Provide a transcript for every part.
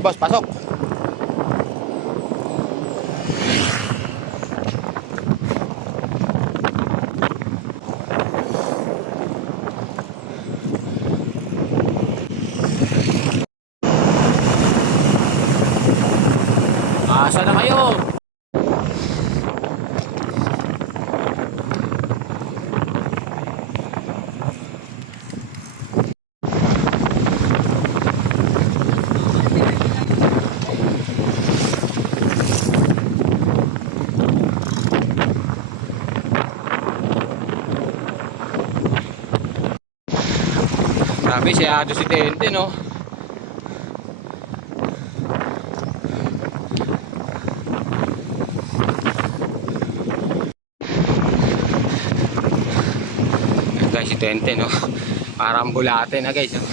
boss, pasok. Asa na kayo? Grabe, siyado si Tente, no? Ayan guys, si Tente, no? Parang bulate na guys, no?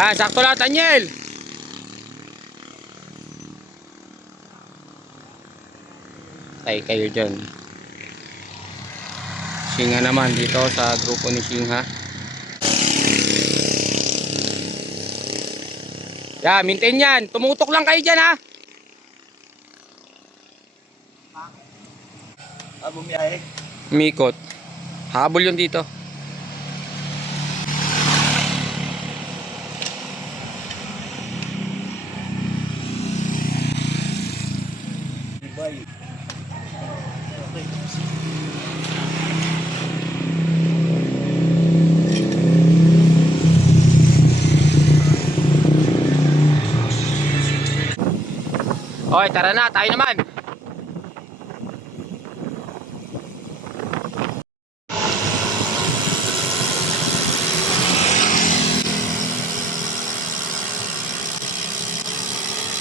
Yan, sakto lang, Daniel. Tay kayo dyan. Singa naman dito sa grupo ni Singha. Yan, maintain yan. Tumutok lang kayo dyan, ha. Bumiyahe. Mikot. Habol yun dito. Ibay. Okay, tara na. Tayo naman.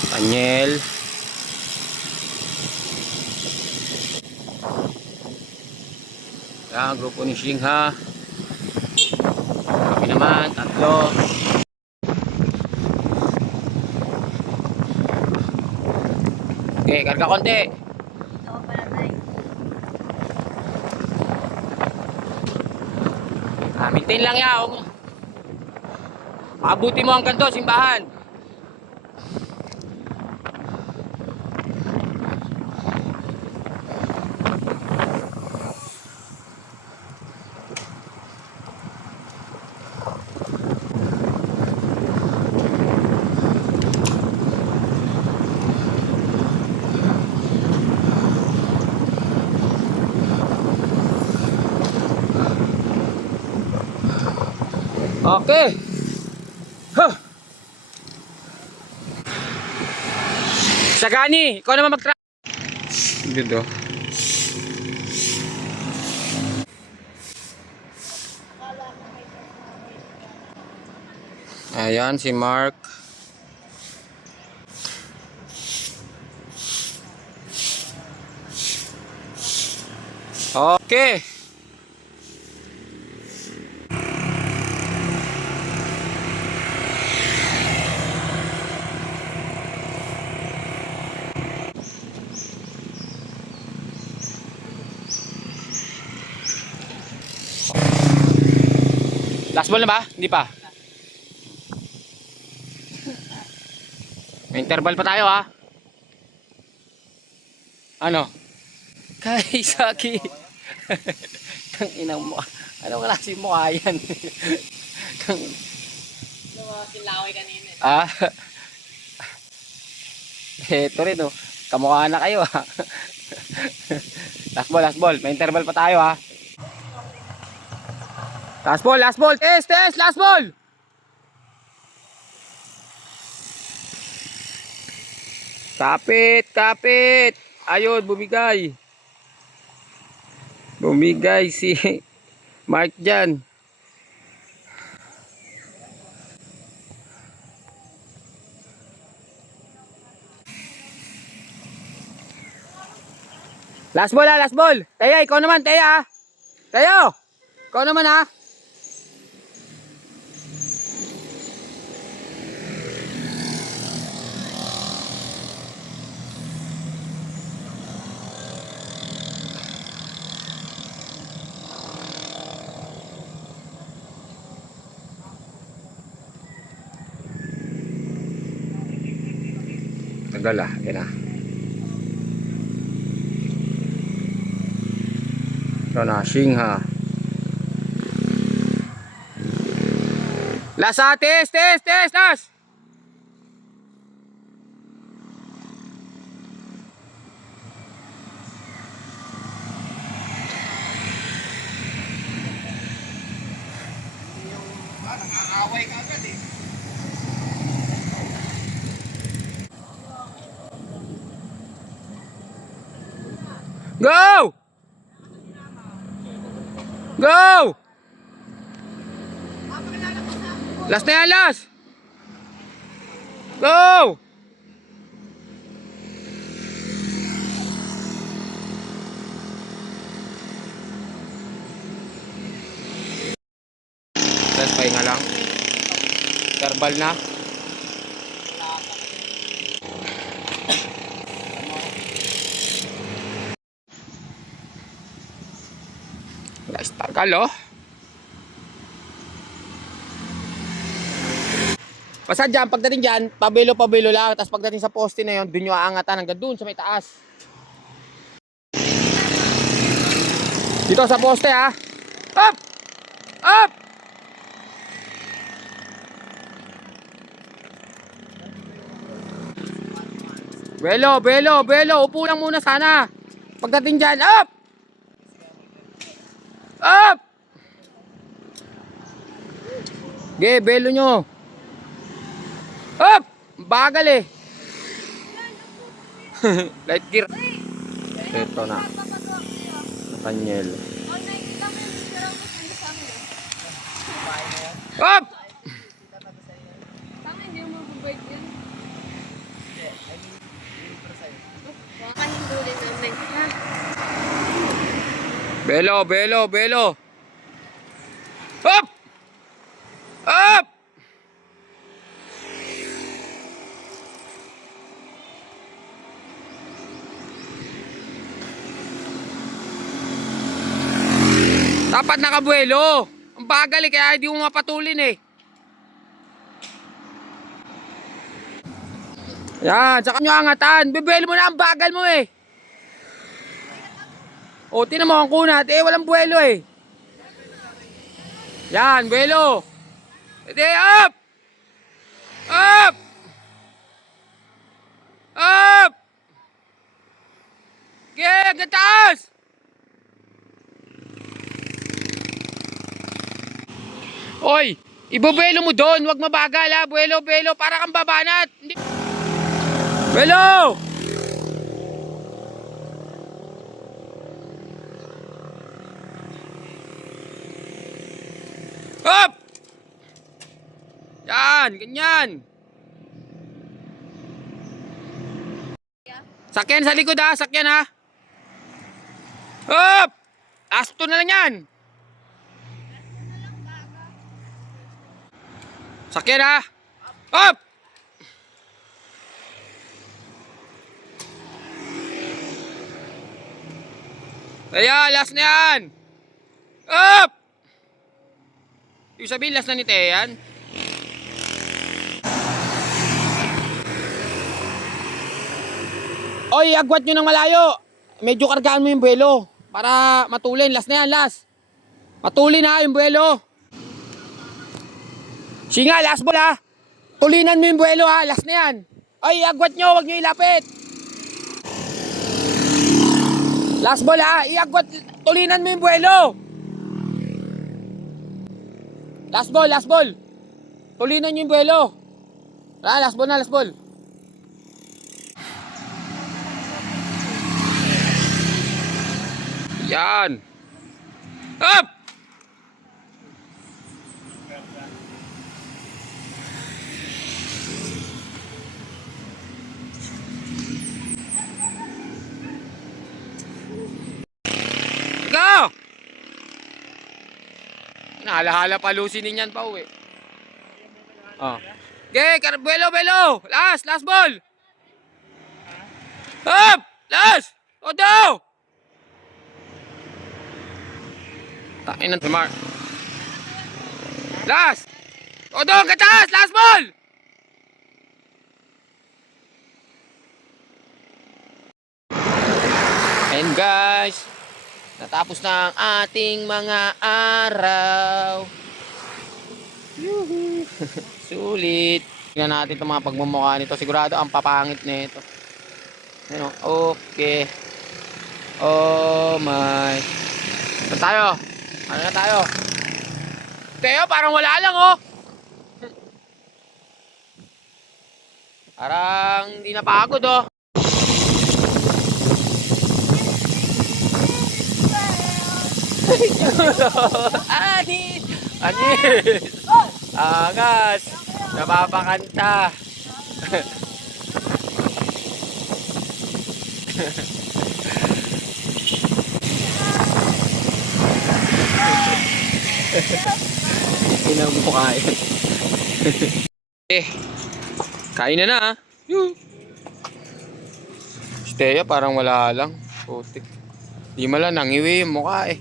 Daniel. Yan, grupo ni Singha. Kami naman, tatlo. Okay, karga konti. Ako pala tayo. Maintain lang yan. Abuti mo ang kanto, simbahan. Okay. Huh. Sagani, ikaw naman mag-try. Dito. Ayan si Mark. Okay. Last ball na ba? Hindi pa. May interval pa tayo, ha. Ano? Kay Saki. Kang inang mo. Ano klase mukha yan? Kang Sinlaway kanina. ah. Eto rin, oh. Kamukha na kayo, ha. Last ball, last ball. May interval pa tayo, ha. Last ball, last ball. Test, test, last ball. Kapit, kapit. Ayun, bumigay. Bumigay si Mark dyan. Last ball last ball. Teya, ikaw naman, Teya. Teyo, ikaw naman ha. Tagal yan na. Ito na, Shingha. Last test, last. Away ka agad eh. Go! Go! Last na yan, last! Go! Last, pahinga lang. Verbal na. Last tagal oh. Basta dyan, pagdating dyan, pabilo lang. Tapos pagdating sa poste na yun, dun yung aangatan hanggang dun sa may taas. Dito sa poste ha. Up! Up! Belo. Upo lang muna sana. Pagdating dyan, up! Up! Ge, belo nyo. Up! Bagal eh. Light gear. Ito na. Nakanyel. Up! Tama, hindi mo mag-break yan. Baka hindulin namin, ha? Belo. Up! Up! Dapat nakabuelo. Ang bagal eh, kaya hindi mo mapatulin eh. Yan, saka nyo angatan. Bibelo mo na, ang bagal mo eh. O, tinan mo ang kunat. Eh, walang buwelo eh. Yan, buwelo. Ede, up! Up! Up! Okay, hanggang taas! Oy, ibubuelo mo doon. Huwag mabagal ha. Buelo. Para kang babanat. Hindi... Buelo! Up! Yan, ganyan. Sakyan sa likod ha. Sakyan ha. Up! Asto na lang yan. Sakyan ha. Up! Kaya, last na yan. Up! Ibig sabihin, last na ni Teyan. Oy, agwat nyo ng malayo. Medyo kargaan mo yung buwelo. Para matulin. Last na yan, last. Matulin ha, yung buwelo. Sige nga, last ball ha. Tulinan mo yung buwelo ha, last na yan. Oy, agwat nyo, wag nyo ilapit. Last ball ha, iagwat, tulinan mo yung buwelo. Last ball. Tulinan nyo yung buwelo. Last ball na, last ball. Yan. Up! Go! Nahala-hala pa lusinin yan pa uwi. Oh. Okay, belo. Last ball. Up! Last! Odo! Tain ng Mark. Last! Odo, katas! Last ball! And guys, natapos na ang ating mga araw. Yuhu. Sulit. Tingnan natin itong mga pagmumukha nito. Sigurado ang papangit nito. Ano? Okay. Oh my. Ano tayo? Ano na tayo? Teo, parang wala lang oh. Parang hindi napagod oh. Anis! Anis! Angas! Napapakanta! Hindi na mo kain. Kain na na. Si Thea parang wala lang. Putik. Di mala nangiwi yung mukha eh.